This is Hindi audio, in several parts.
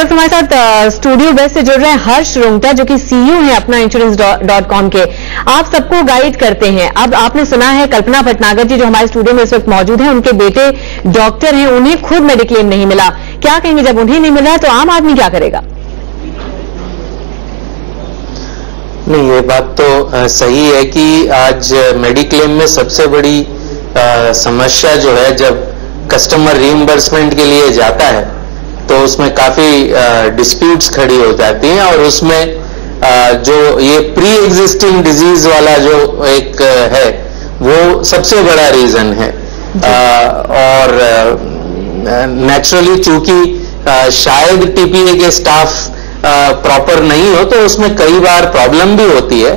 इस वक्त हमारे साथ स्टूडियो वेस्ट से जुड़ रहे हैं हर्ष रुंगटा, जो कि सीईओ हैं अपना insurance.com के। आप सबको गाइड करते हैं। अब आपने सुना है कल्पना भटनागर जी जो हमारे स्टूडियो में इस वक्त मौजूद हैं, उनके बेटे डॉक्टर हैं, उन्हें खुद मेडिक्लेम नहीं मिला। क्या कहेंगे, जब उन्हें नहीं मिला तो आम आदमी क्या करेगा? नहीं, ये बात तो सही है कि आज मेडिक्लेम में सबसे बड़ी समस्या जो है, जब कस्टमर रीइंबर्समेंट के लिए जाता है तो उसमें काफी डिस्प्यूट्स खड़ी हो जाती हैं, और उसमें जो ये प्री एग्जिस्टिंग डिजीज वाला जो एक है वो सबसे बड़ा रीजन है। और नेचुरली चूंकि शायद टीपीए के स्टाफ प्रॉपर नहीं हो तो उसमें कई बार प्रॉब्लम भी होती है।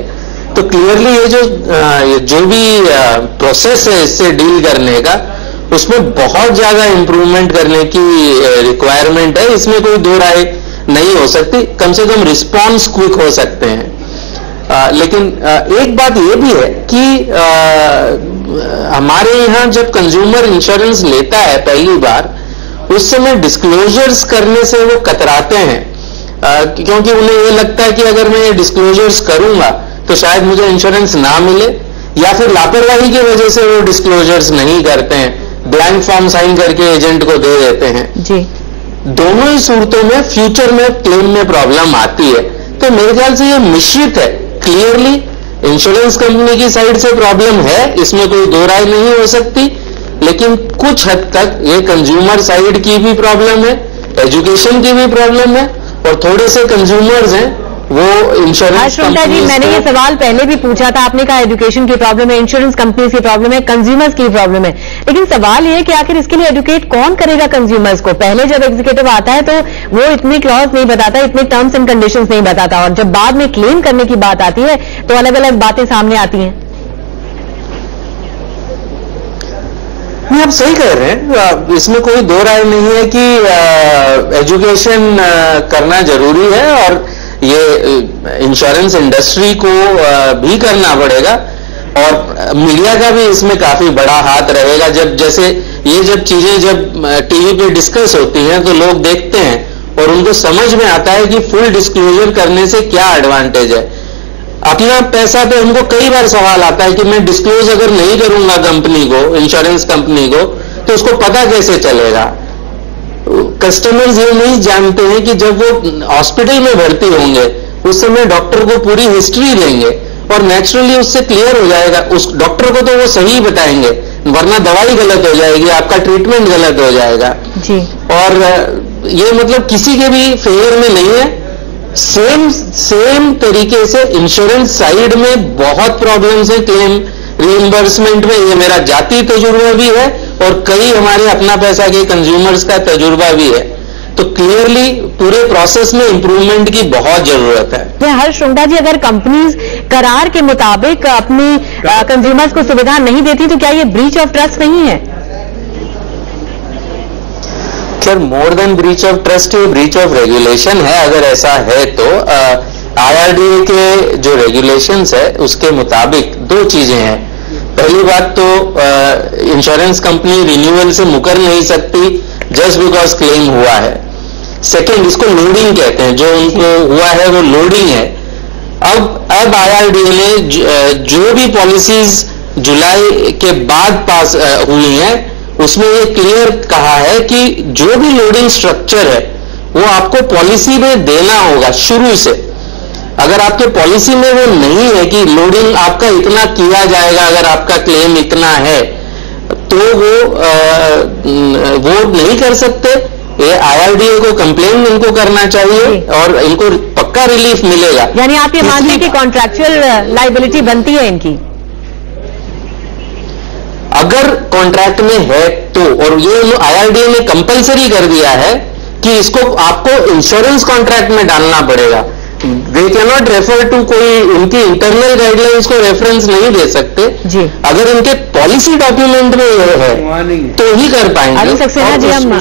तो क्लियरली ये जो भी प्रोसेस है इससे डील करने का, उसमें बहुत ज्यादा इंप्रूवमेंट करने की रिक्वायरमेंट है। इसमें कोई दो राय नहीं हो सकती। कम से कम रिस्पॉन्स क्विक हो सकते हैं। लेकिन एक बात ये भी है कि हमारे यहाँ जब कंज्यूमर इंश्योरेंस लेता है पहली बार, उस समय डिस्क्लोजर्स करने से वो कतराते हैं, क्योंकि उन्हें ये लगता है कि अगर मैं ये डिस्क्लोजर्स करूंगा तो शायद मुझे इंश्योरेंस ना मिले, या फिर लापरवाही की वजह से वो डिस्क्लोजर्स नहीं करते हैं, ब्लैंक फॉर्म साइन करके एजेंट को दे देते हैं जी। दोनों ही सूरतों में फ्यूचर में क्लेम में प्रॉब्लम आती है। तो मेरे ख्याल से ये मिश्रित है। क्लियरली इंश्योरेंस कंपनी की साइड से प्रॉब्लम है, इसमें कोई दो राय नहीं हो सकती, लेकिन कुछ हद तक ये कंज्यूमर साइड की भी प्रॉब्लम है, एजुकेशन की भी प्रॉब्लम है, और थोड़े से कंज्यूमर्स हैं वो इंश्योरेंस जी, मैंने ये सवाल पहले भी पूछा था। आपने कहा एजुकेशन की प्रॉब्लम है, इंश्योरेंस कंपनीज की प्रॉब्लम है, कंज्यूमर्स की प्रॉब्लम है, लेकिन सवाल ये है कि आखिर इसके लिए एजुकेट कौन करेगा कंज्यूमर्स को? पहले जब एग्जीक्यूटिव आता है तो वो इतने क्लॉज नहीं बताता, इतने टर्म्स एंड कंडीशंस नहीं बताता, और जब बाद में क्लेम करने की बात आती है तो अलग अलग बातें सामने आती हैं। नहीं, आप सही कह रहे हैं। इसमें कोई दो राय नहीं है कि एजुकेशन करना जरूरी है, और ये इंश्योरेंस इंडस्ट्री को भी करना पड़ेगा, और मीडिया का भी इसमें काफी बड़ा हाथ रहेगा। जैसे ये जब चीजें जब टीवी पे डिस्कस होती हैं तो लोग देखते हैं और उनको समझ में आता है कि फुल डिस्क्लोजर करने से क्या एडवांटेज है। अपना पैसा पे हमको कई बार सवाल आता है कि मैं डिस्क्लोज अगर नहीं करूंगा कंपनी को, इंश्योरेंस कंपनी को, तो उसको पता कैसे चलेगा? कस्टमर्स ये नहीं जानते हैं कि जब वो हॉस्पिटल में भर्ती होंगे उस समय डॉक्टर को पूरी हिस्ट्री देंगे, और नेचुरली उससे क्लियर हो जाएगा। उस डॉक्टर को तो वो सही बताएंगे, वरना दवाई गलत हो जाएगी, आपका ट्रीटमेंट गलत हो जाएगा जी। और ये मतलब किसी के भी फेवर में नहीं है। सेम तरीके से इंश्योरेंस साइड में बहुत प्रॉब्लम्स है क्लेम रीइंबर्समेंट में। ये मेरा जाती तजुर्बा भी है और कई हमारे अपना पैसा के कंज्यूमर्स का तजुर्बा भी है। तो क्लियरली पूरे प्रोसेस में इंप्रूवमेंट की बहुत जरूरत है। हर्ष रुंगटा जी, अगर कंपनीज करार के मुताबिक अपनी कंज्यूमर्स को सुविधा नहीं देती तो क्या ये ब्रीच ऑफ ट्रस्ट नहीं है? Sir, more than breach of trust, ये ब्रीच ऑफ रेगुलेशन है। अगर ऐसा है तो IRDA के जो रेगुलेशंस है उसके मुताबिक दो चीजें हैं। पहली बात तो इंश्योरेंस कंपनी रिन्यूअल से मुकर नहीं सकती जस्ट बिकॉज क्लेम हुआ है। सेकंड, इसको लोडिंग कहते हैं, जो उनको हुआ है वो लोडिंग है। अब IRDA ने जो भी पॉलिसीज जुलाई के बाद पास हुई हैं उसमें ये क्लियर कहा है कि जो भी लोडिंग स्ट्रक्चर है वो आपको पॉलिसी में देना होगा शुरू से। अगर आपके पॉलिसी में वो नहीं है कि लोडिंग आपका इतना किया जाएगा, अगर आपका क्लेम इतना है, तो वो नहीं कर सकते। ये IRDA को कंप्लेन इनको करना चाहिए और इनको पक्का रिलीफ मिलेगा। यानी आप ये मानते हैं कि कॉन्ट्रैक्चुअल लायबिलिटी बनती है इनकी? अगर कॉन्ट्रैक्ट में है तो, और ये IRDA ने कंपलसरी कर दिया है कि इसको आपको इंश्योरेंस कॉन्ट्रैक्ट में डालना पड़ेगा। They can not refer to कोई उनकी इंटरनल गाइडलाइंस को रेफरेंस नहीं दे सकते जी। अगर इनके पॉलिसी डॉक्यूमेंट में ये है तो ही कर पाएंगे। सक्सेना जी, हम